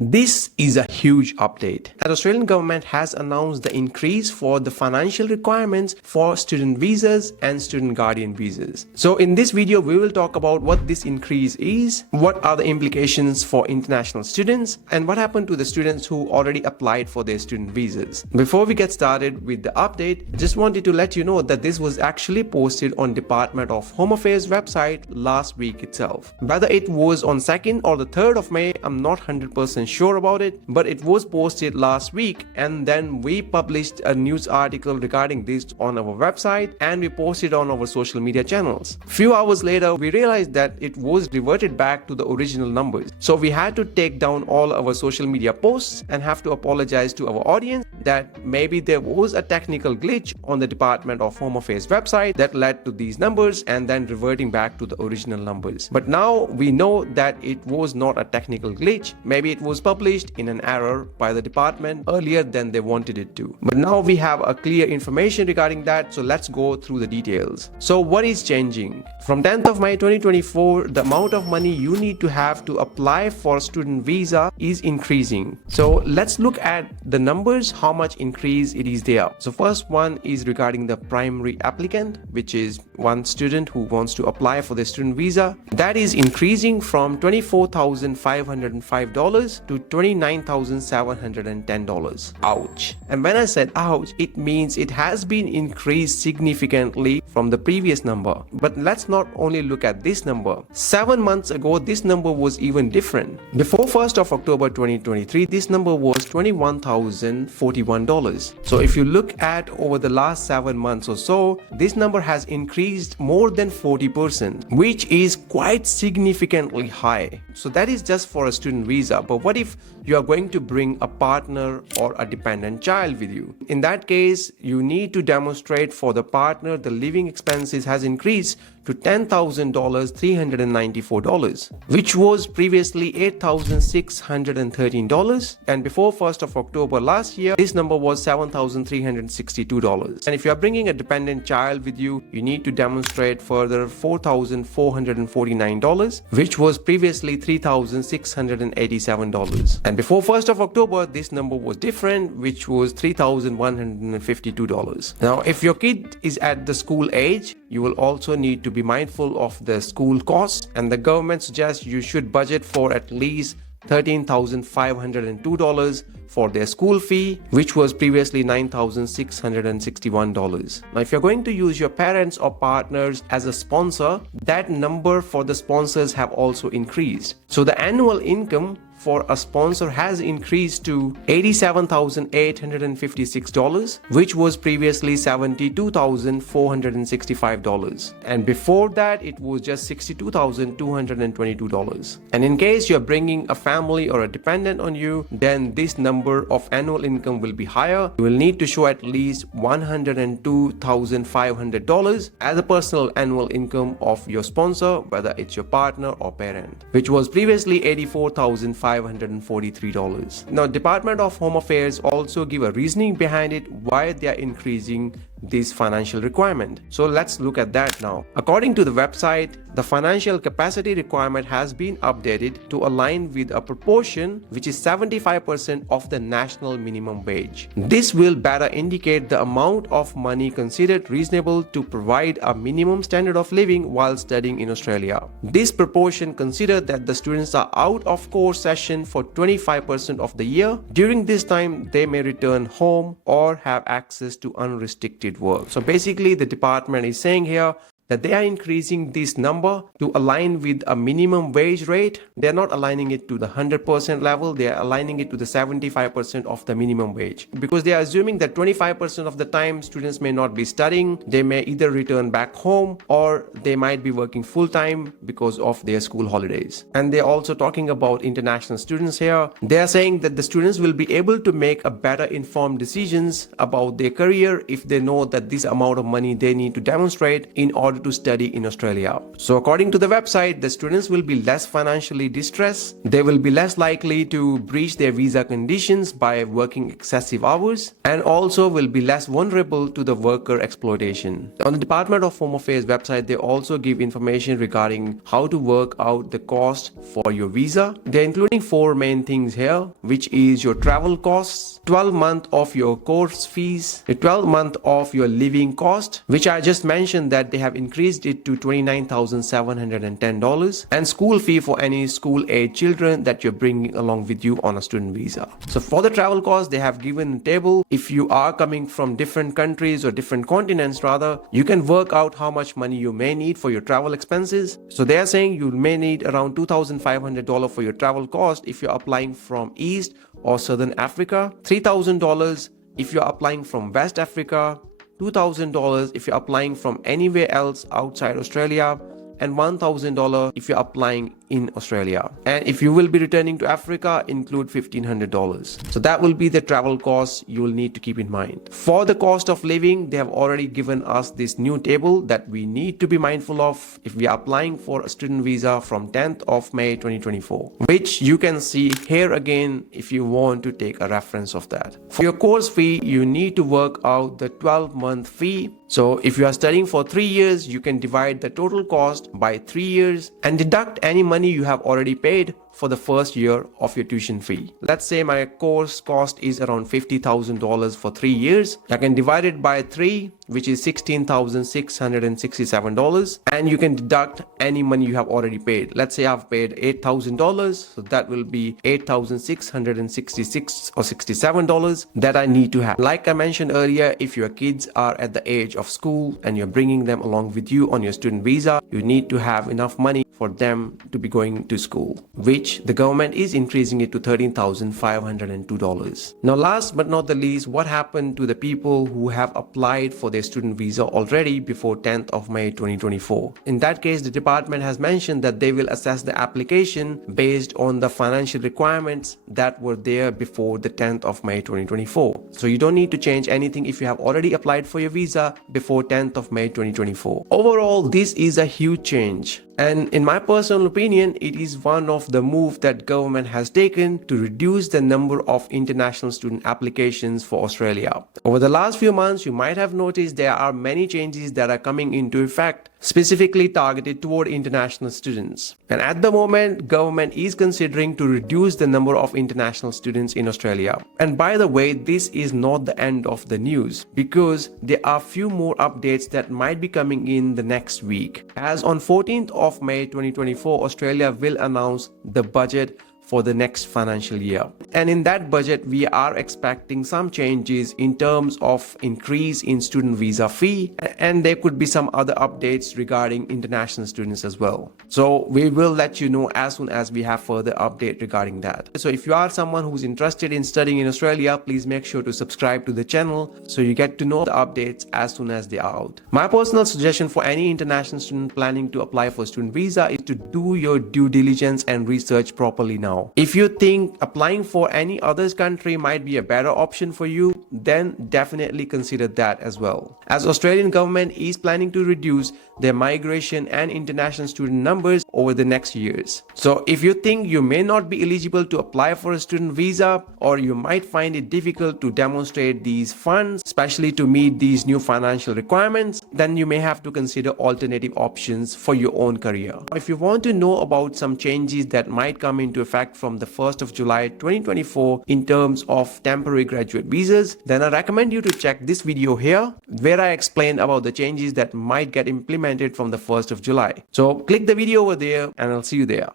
This is a huge update. The Australian government has announced the increase for the financial requirements for student visas and student guardian visas. So in this video, we will talk about what this increase is, what are the implications for international students, and what happened to the students who already applied for their student visas. Before we get started with the update, I just wanted to let you know that this was actually posted on Department of Home Affairs website last week itself. Whether it was on 2nd or the 3rd of May, I'm not 100% sure about it, but it was posted last week, and then we published a news article regarding this on our website and we posted on our social media channels. Few hours later, we realized that it was reverted back to the original numbers. So we had to take down all our social media posts and have to apologize to our audience that maybe there was a technical glitch on the Department of Home Affairs website that led to these numbers and then reverting back to the original numbers. But now we know that it was not a technical glitch. Maybe it was published in an error by the department earlier than they wanted it to. But now we have a clear information regarding that, so let's go through the details. So what is changing? From 10th of May 2024, the amount of money you need to have to apply for a student visa is increasing. So let's look at the numbers, how much increase it is there. So first one is regarding the primary applicant, which is one student who wants to apply for the student visa. That is increasing from $24,505 to $29,710. Ouch. And when I said ouch, it means it has been increased significantly from the previous number. But let's not only look at this number. 7 months ago, this number was even different. Before 1st of October 2023, this number was $21,041. So if you look at over the last 7 months or so, this number has increased more than 40%, which is quite significantly high. So that is just for a student visa. But what if you are going to bring a partner or a dependent child with you? In that case, you need to demonstrate for the partner the living expenses has increased to $10,394, which was previously $8,613. And before 1st of October last year, this number was $7,362. And if you are bringing a dependent child with you, you need to demonstrate further $4,449, which was previously $3,687. And before 1st of October, this number was different, which was $3,152. Now, if your kid is at the school age, you will also need to be mindful of the school costs, and the government suggests you should budget for at least $13,502 for their school fee, which was previously $9,661. Now, if you're going to use your parents or partners as a sponsor, that number for the sponsors have also increased. So the annual income for a sponsor has increased to $87,856, which was previously $72,465. And before that, it was just $62,222. And in case you're bringing a family or a dependent on you, then this number of annual income will be higher. You will need to show at least $102,500 as a personal annual income of your sponsor, whether it's your partner or parent, which was previously $84,543. Now, Department of Home Affairs also give a reasoning behind it why they are increasing this financial requirement. So let's look at that now. According to the website, the financial capacity requirement has been updated to align with a proportion which is 75% of the national minimum wage. This will better indicate the amount of money considered reasonable to provide a minimum standard of living while studying in Australia. This proportion considered that the students are out of course session for 25% of the year. During this time, they may return home or have access to unrestricted work. So basically, the department is saying here that they are increasing this number to align with a minimum wage rate. They're not aligning it to the 100% level, they are aligning it to the 75% of the minimum wage, because they are assuming that 25% of the time students may not be studying. They may either return back home or they might be working full-time because of their school holidays. And they're also talking about international students here. They are saying that the students will be able to make a better informed decisions about their career if they know that this amount of money they need to demonstrate in order order to study in Australia. So according to the website, the students will be less financially distressed. They will be less likely to breach their visa conditions by working excessive hours, and also will be less vulnerable to the worker exploitation. On the Department of Home Affairs website, they also give information regarding how to work out the cost for your visa. They're including 4 main things here, which is your travel costs, 12 months of your course fees, a 12 month of your living cost, which I just mentioned that they have increased it to $29,710, and school fee for any school age children that you're bringing along with you on a student visa. So for the travel cost, they have given a table. If you are coming from different countries or different continents rather, you can work out how much money you may need for your travel expenses. So they are saying you may need around $2,500 for your travel cost if you're applying from East or Southern Africa, $3,000 if you're applying from West Africa, $2,000 if you're applying from anywhere else outside Australia, and $1,000 if you're applying in Australia. And if you will be returning to Africa, include $1,500. So that will be the travel costs you will need to keep in mind. For the cost of living, they have already given us this new table that we need to be mindful of if we are applying for a student visa from 10th of May 2024, which you can see here again if you want to take a reference of that. For your course fee, you need to work out the 12-month fee. So if you are studying for 3 years, you can divide the total cost by 3 years and deduct any money you have already paid for the first year of your tuition fee. Let's say my course cost is around $50,000 for 3 years. I can divide it by 3, which is $16,667, and you can deduct any money you have already paid. Let's say I've paid $8,000, so that will be $8,666 or $67 that I need to have. Like I mentioned earlier, if your kids are at the age of school and you're bringing them along with you on your student visa, you need to have enough money for them to be going to school, which the government is increasing it to $13,502. Now, last but not the least, what happened to the people who have applied for their student visa already before 10th of May 2024? In that case, the department has mentioned that they will assess the application based on the financial requirements that were there before the 10th of May 2024. So you don't need to change anything if you have already applied for your visa before 10th of May 2024. Overall, this is a huge change. And in my personal opinion, it is one of the moves that government has taken to reduce the number of international student applications for Australia. Over the last few months, you might have noticed there are many changes that are coming into effect, specifically targeted toward international students. And at the moment, government is considering to reduce the number of international students in Australia. And by the way, this is not the end of the news, because there are few more updates that might be coming in the next week. As on 14th of May 2024, Australia will announce the budget for the next financial year. And in that budget, we are expecting some changes in terms of increase in student visa fee, and there could be some other updates regarding international students as well. So we will let you know as soon as we have further update regarding that. So if you are someone who's interested in studying in Australia, please make sure to subscribe to the channel so you get to know the updates as soon as they are out. My personal suggestion for any international student planning to apply for student visa is to do your due diligence and research properly now. If you think applying for any other country might be a better option for you, then definitely consider that as well, as Australian government is planning to reduce their migration and international student numbers over the next years. So if you think you may not be eligible to apply for a student visa, or you might find it difficult to demonstrate these funds, especially to meet these new financial requirements, then you may have to consider alternative options for your own career. If you want to know about some changes that might come into effect from the 1st of July 2024 in terms of temporary graduate visas, then I recommend you to check this video here, where I explain about the changes that might get implemented from the 1st of July. So click the video over there and I'll see you there.